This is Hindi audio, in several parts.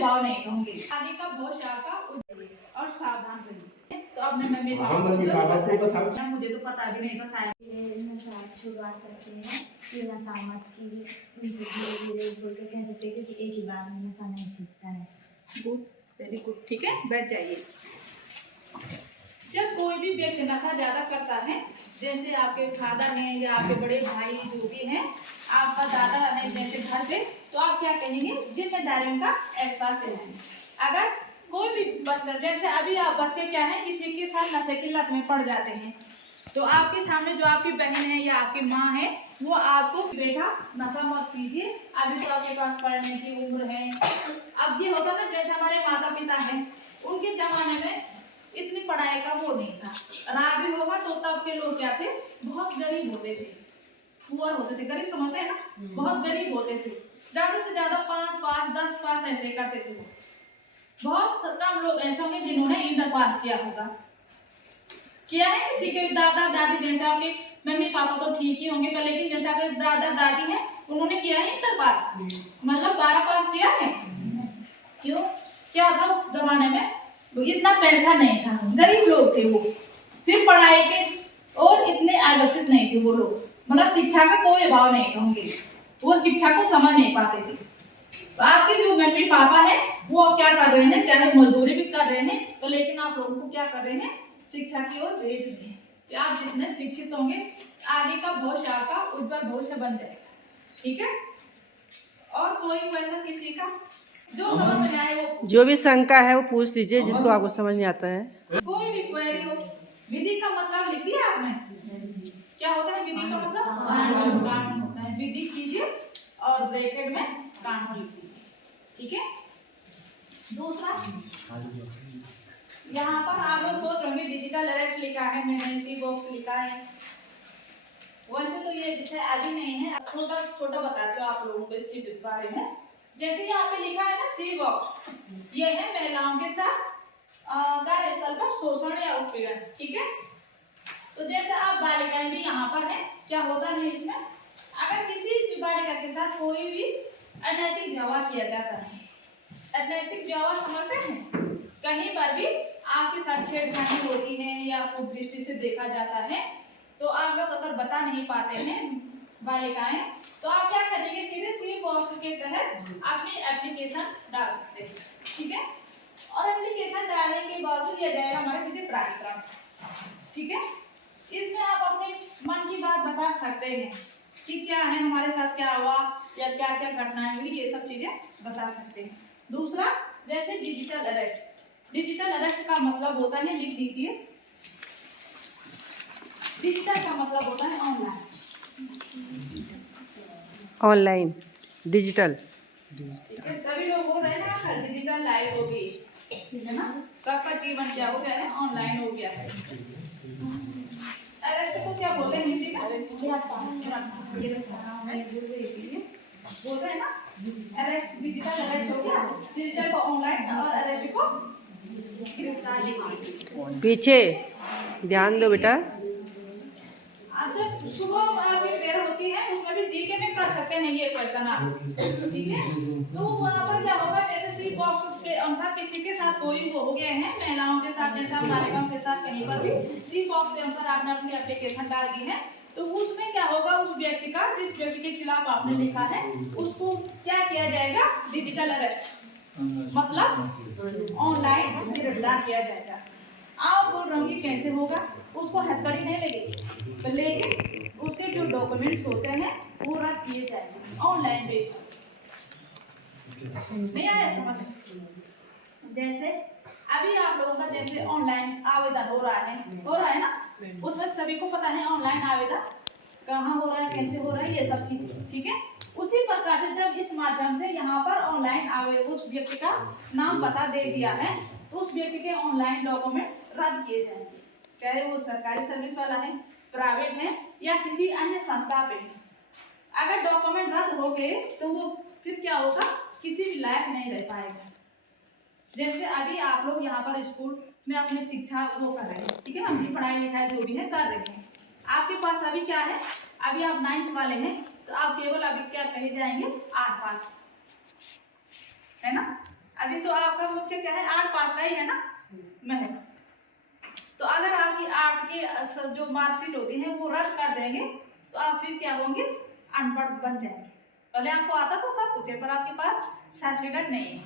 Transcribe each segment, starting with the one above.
भाव नहीं कहूंगी। आगे का भविष्य आपका उज्जवल और सावधान रहिए। तो अब मैं मम्मी पापा को बताऊं, मुझे तो पता भी नहीं था शायद नशा छुड़वा सकते हैं, ये नशा मत कीजिए, उनसे धीरे धीरे बोल के कह सकते हैं कि एक ही बार में नशा नहीं छूटता है। Good, very good. ठीक है, बैठ जाइए। जब कोई भी व्यक्ति नशा ज्यादा करता है, जैसे आपके फादर हैं या आपके बड़े भाई जो भी हैं, आपका दादा है जैसे घर पे, तो आप क्या कहेंगे, जिम्मेदारियों का एहसास है। अगर कोई भी बच्चा, जैसे अभी आप बच्चे क्या है, किसी के साथ नशे की लत में पड़ जाते हैं, तो आपके सामने जो आपकी बहन है या आपकी माँ है, वो आपको बेटा नशा मत कीजिए, अभी तो आपके पास पढ़ने की उम्र है। अब ये होता ना, जैसे हमारे माता पिता हैं, उनके जमाने में इतनी पढ़ाई का वो नहीं था, रहा भी होगा तो तब के लोग क्या थे, बहुत गरीब होते थे, पुअर होते थे, गरीब समझते हैं ना, बहुत गरीब होते थे। ज्यादा से ज्यादा 5 पास 10 पास ऐसे करते थे। बहुत कम लोग ऐसे होंगे जिन्होंने इंटर पास किया होगा। किया है किसी के दादा दादी, जैसे आपके मम्मी पापा तो ठीक ही होंगे, पर लेकिन जैसे आपके दादा दादी हैं, उन्होंने किया है इंटर पास, मतलब 12 पास किया है। क्यों? क्या था उस जमाने में, तो इतना पैसा नहीं था, गरीब लोग थे वो, फिर पढ़ाई के और इतने आकर्षित नहीं थे वो लोग, मतलब शिक्षा का कोई अभाव नहीं कहूँगी, वो शिक्षा को समझ नहीं पाते थे। तो आपके जो मम्मी पापा हैं, वो अब क्या कर रहे हैं, चाहे मजदूरी भी कर रहे हैं, तो लेकिन आप लोगों को क्या कर रहे हैं, शिक्षा की ओर भेज रहे हैं कि आप जितने शिक्षित होंगे, आगे का भविष्य आपका उज्जवल भविष्य बन जाएगा। ठीक है, और कोई वैसा किसी का जो समझ में आए, वो जो भी शंका है वो पूछ लीजिए, जिसको आपको समझ नहीं आता है। कोई भी क्वेरी हो। विधि का मतलब लिख दिया आपने, क्या होता है विधि का मतलब, कानून होता है। विधि कीजिए और ब्रैकेट में कानून लिख दीजिए। ठीक है, दूसरा, यहाँ पर आप लोग सोच रहे होंगे डिजिटल अरेस्ट लिखा है, मैंने सी बॉक्स लिखा है। वैसे तो ये विषय अभी नहीं है, छोटा छोटा बताती हूँ आप लोगों को इसके बारे में। जैसे यहाँ पे लिखा है ना सी बॉक्स, ये है महिलाओं के साथ कार्यस्थल पर शोषण या उत्पीड़न। ठीक है, तो जैसे आप बालिकाएं भी यहाँ पर है, क्या होता है इसमें, अगर किसी भी बालिका के साथ कोई भी अनैतिक व्यवहार किया जाता है, अनैतिक व्यवहार समझते हैं, कहीं पर भी आपके साथ छेड़खानी होती है या कुछ दृष्टि से देखा जाता है, तो आप लोग अगर बता नहीं पाते हैं बालिकाएं, तो आप क्या करेंगे, सीधे सी बॉक्स के तहत अपनी एप्लीकेशन डाल सकते हैं। ठीक है, और एप्लीकेशन डालने के बाद यह जाएगा हमारे सीधे कार्यक्रम। ठीक है, इसमें आप अपने मन की बात बता सकते हैं कि क्या है, हमारे साथ क्या हुआ या क्या क्या घटनाएं हुई, ये सब चीजें बता सकते हैं। दूसरा, जैसे डिजिटल अरेस्ट, डिजिटल अरेस्ट का मतलब होता है, लिख दीजिए, डिजिटल का मतलब होता है ऑनलाइन, ऑनलाइन डिजिटल। ठीक है, सभी लोग बोल रहे हैं ना डिजिटल लाइफ हो गई, ठीक है ना, सबका जीवन क्या हो गया है, ऑनलाइन हो गया है। अरेस्ट को क्या बोलते हैं हिंदी में, बोल रहे हैं ना, अरेस्ट, डिजिटल अरेस्ट हो गया, डिजिटल को ऑनलाइन और अरेस्ट को गिरफ्तार। पीछे ध्यान दो बेटा। अब जब सुबह आपकी प्रेयर होती है, उसमें भी जीके में कर सकते हैं ये क्वेश्चन आप। ठीक है, तो वहाँ पर क्या होगा, जैसे सी बॉक्स के अनुसार किसी के साथ कोई वो हो गए हैं, महिलाओं के साथ जैसा बालिकाओं के साथ, कहीं पर भी सी बॉक्स के अनुसार आपने अपनी एप्लीकेशन डाल दी है, तो उसमें क्या होगा, उस व्यक्ति का, जिस व्यक्ति के खिलाफ आपने लिखा है, उसको क्या किया जाएगा, डिजिटल अरेस्ट, मतलब ऑनलाइन गिरफ्तार किया जाएगा। आप बोल रहे होंगे कैसे होगा, उसको हथकड़ी नहीं लगेगी, लेकिन उसके जो डॉक्यूमेंट्स होते हैं वो रद्द किए जाएंगे ऑनलाइन बेस। नहीं आया समझ? जैसे अभी आप लोगों का जैसे ऑनलाइन आवेदन हो रहा है ना, उसमें सभी को पता है ऑनलाइन आवेदन कहाँ हो रहा है, कैसे हो रहा है, ये सब चीजें। ठीक है, उसी प्रकार से जब इस माध्यम से यहाँ पर ऑनलाइन आवेदन, उस व्यक्ति का नाम पता दे दिया है, तो उस व्यक्ति के ऑनलाइन डॉक्यूमेंट रद्द किए जाएंगे, चाहे वो सरकारी सर्विस वाला है, प्राइवेट है या किसी अन्य संस्था पे है। अगर डॉक्यूमेंट रद्द हो गए तो वो फिर क्या होगा, किसी भी लायक नहीं रह पाएगा। जैसे अभी आप लोग यहाँ पर स्कूल में अपनी शिक्षा वो कर रहे हैं, ठीक है, अपनी पढ़ाई लिखाई जो भी है कर रहे हैं, आपके पास अभी क्या है, अभी आप 9th वाले हैं, तो आप केवल अभी क्या कहे जाएंगे, 8 पास, है ना। अभी तो आपका मुख्य क्या है, 8 पास का ही है ना महक। तो अगर आपकी 8 की जो मार्कशीट होती है वो रद्द कर देंगे तो आप फिर क्या होंगे, अनपढ़ बन जाएंगे। पहले आपको आता तो सब कुछ है पर आपके पास सर्टिफिकेट नहीं है,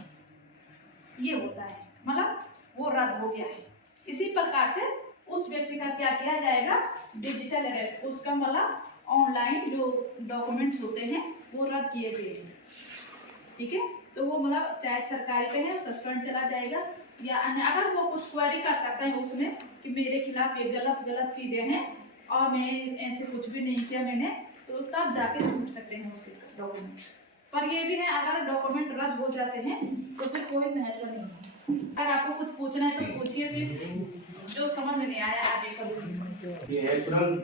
ये होता है, मतलब वो रद्द हो गया है। इसी प्रकार से उस व्यक्ति का क्या किया जाएगा, डिजिटल अरेस्ट, उसका मतलब ऑनलाइन जो डॉक्यूमेंट्स होते हैं वो रद्द किए गए हैं, ठीक है। तो वो मतलब चाहे सरकारी पे है सस्पेंड चला जाएगा या अन्य, अगर वो कुछ क्वेरी कर सकते हैं उसमें कि मेरे खिलाफ ये गलत चीज़ें हैं और मैं ऐसे कुछ भी नहीं किया मैंने, तो तब जाके छूट सकते हैं उसके डॉक्यूमेंट। पर ये भी है अगर डॉक्यूमेंट रद्द हो जाते हैं तो फिर कोई महत्व नहीं है। अगर आपको कुछ पूछना है तो पूछिए, फिर जो समझ में नहीं आया आगे कभी। ये है तुरंत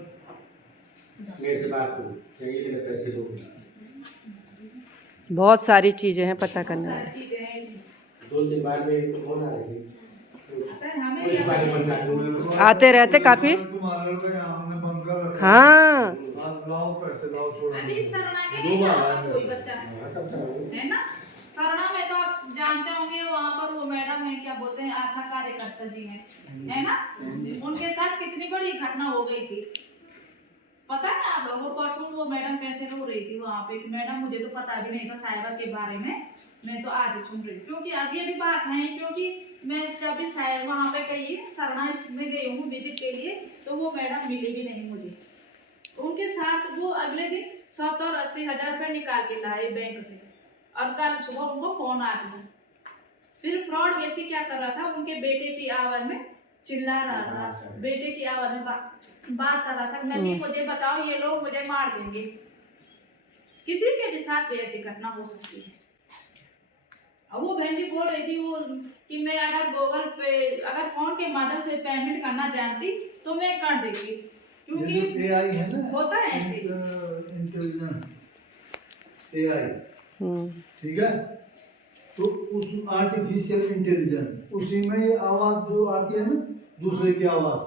मेरे से बात करो, चाहिए ना पैसे दो। बहुत सारी चीज़ें हैं पता करने वाली। सारी चीज़ें हैं इसमें। 2 दिन बाद में फोन आ रही थी, हमें पुलिस वाले बन आते रहते काफी। हाँ अभी शरणा के नहीं जाता कोई बच्चा है ना। शरणा में तो आप जानते होंगे वहाँ पर वो मैडम है, क्या बोलते हैं, आशा कार्यकर्ता जी हैं, है ना। उनके साथ कितनी बड़ी घटना हो गई थी, पता है आप लोगों को। परसों वो मैडम कैसे रो रही थी वहाँ पे कि मैडम मुझे तो पता भी नहीं था साइबर के बारे में, मैं तो आज ही सुन रही हूँ। क्योंकि आगे भी बात है, क्योंकि मैं जब भी वहाँ पे गई शरणा में गई हूँ विजिट के लिए, तो वो मैडम मिली भी नहीं मुझे। उनके साथ वो अगले दिन 70-80 हज़ार रुपये निकाल के लाए बैंक से, और कल सुबह उनको फोन आ गया। फिर फ्रॉड व्यक्ति क्या कर रहा था, उनके बेटे की आवाज में चिल्ला रहा था, बेटे की आवाज में बात कर रहा था, नहीं मुझे बताओ ये लोग मुझे मार देंगे। किसी के भी साथ भी ऐसी घटना हो सकती है। अब वो बहन भी बोल रही थी वो कि मैं अगर गूगल पे अगर फोन के माध्यम से पेमेंट करना जानती तो मैं कर देती, क्योंकि AI है ना, होता है ऐसे इंटेलिजेंस AI, ठीक है। तो उस आर्टिफिशियल इंटेलिजेंस उसी में ये आवाज जो आती है ना दूसरे की आवाज,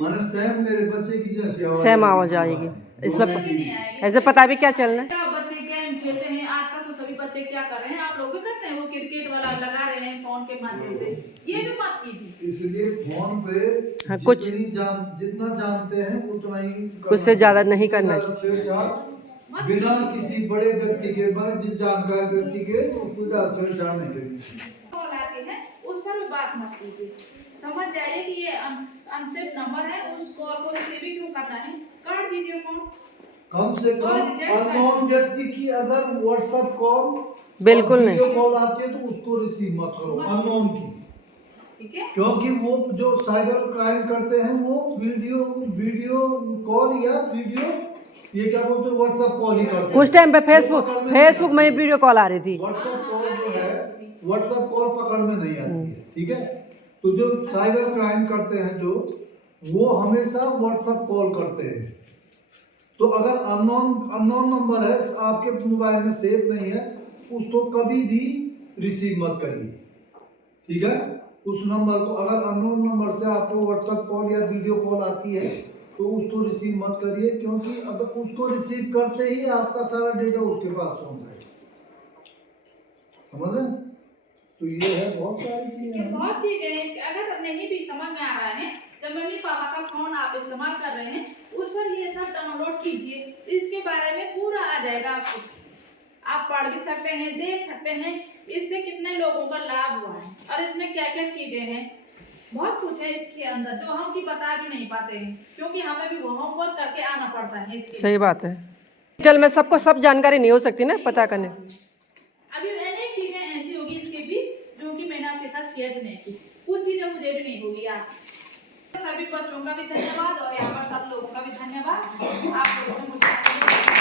माने सेम मेरे बच्चे की जैसी आवाज, सेम आवाज आएगी इसमें। ऐसे पता भी क्या चलना है। बच्चे गेम खेलते हैं आजकल तो सभी बच्चे क्या कर रहे हैं, आप लोग भी करते हैं, वो क्रिकेट वाला लगा रहे हैं फोन के माध्यम से, ये भी मत कीजिए। इसलिए फोन पे हाँ, कुछ जितना जानते हैं उतना ही, उससे ज्यादा नहीं करना चाहिए। छेड़छाड़ बिना किसी बड़े व्यक्ति के, बड़े जानकार व्यक्ति के उसको छेड़छाड़ नहीं करनी चाहिए। उस पर भी बात मत कीजिए, समझ जाइए कि ये अनसेफ नंबर है, उस कॉल को रिसीव क्यों करना है, काट दीजिए फोन। कम से कम अननोन व्यक्ति की अगर व्हाट्सएप कॉल बिल्कुल नहीं, वीडियो कॉल आती है तो उसको रिसीव मत करो, अननोन की, ठीक है। क्योंकि वो जो साइबर क्राइम करते हैं वो वीडियो कॉल या वीडियो ये क्या बोलते हैं व्हाट्सएप कॉल ही करते हैं। कुछ टाइम पे फेसबुक में वीडियो कॉल आ रही थी। व्हाट्सएप कॉल जो है व्हाट्सएप कॉल पकड़ में नहीं आती है, ठीक है। तो जो साइबर क्राइम करते हैं जो, वो हमेशा व्हाट्सएप कॉल करते हैं। तो अगर अननोन नंबर है आपके मोबाइल में सेव नहीं है, उसको कभी भी रिसीव मत करिए, ठीक है। उस नंबर को अगर अननोन नंबर से आपको व्हाट्सएप कॉल या वीडियो कॉल आती है तो उसको रिसीव मत करिए, क्योंकि अगर उसको रिसीव करते ही आपका सारा डेटा उसके पास पहुंच जाएगा, समझ रहे हैं। तो ये है बहुत सारी चीजें, बहुत चीजें हैं। अगर नहीं भी समझ में आ रहा है, जब मम्मी पापा का फोन आप इस्तेमाल कर रहे हैं उस पर ये सब डाउनलोड कीजिए, इसके बारे में पूरा आ जाएगा आपको, आप पढ़ भी सकते हैं, देख सकते हैं इससे कितने लोगों का लाभ हुआ है और इसमें क्या क्या चीजें हैं, बहुत कुछ है इसके अंदर जो हम की बता भी नहीं पाते हैं, क्योंकि हमें भी होमवर्क करके आना पड़ता है। सही बात है, डिजिटल में सबको सब जानकारी नहीं हो सकती ना पता करने। अभी अनेक चीजें ऐसी होगी इसके भी जो कि मैंने आपके साथ शेयर नहीं की, कुछ चीजें मुझे भी नहीं होगी यार। सभी बच्चों का भी धन्यवाद और यहाँ पर सब लोगों का भी धन्यवाद। आप लोगों ने मुझे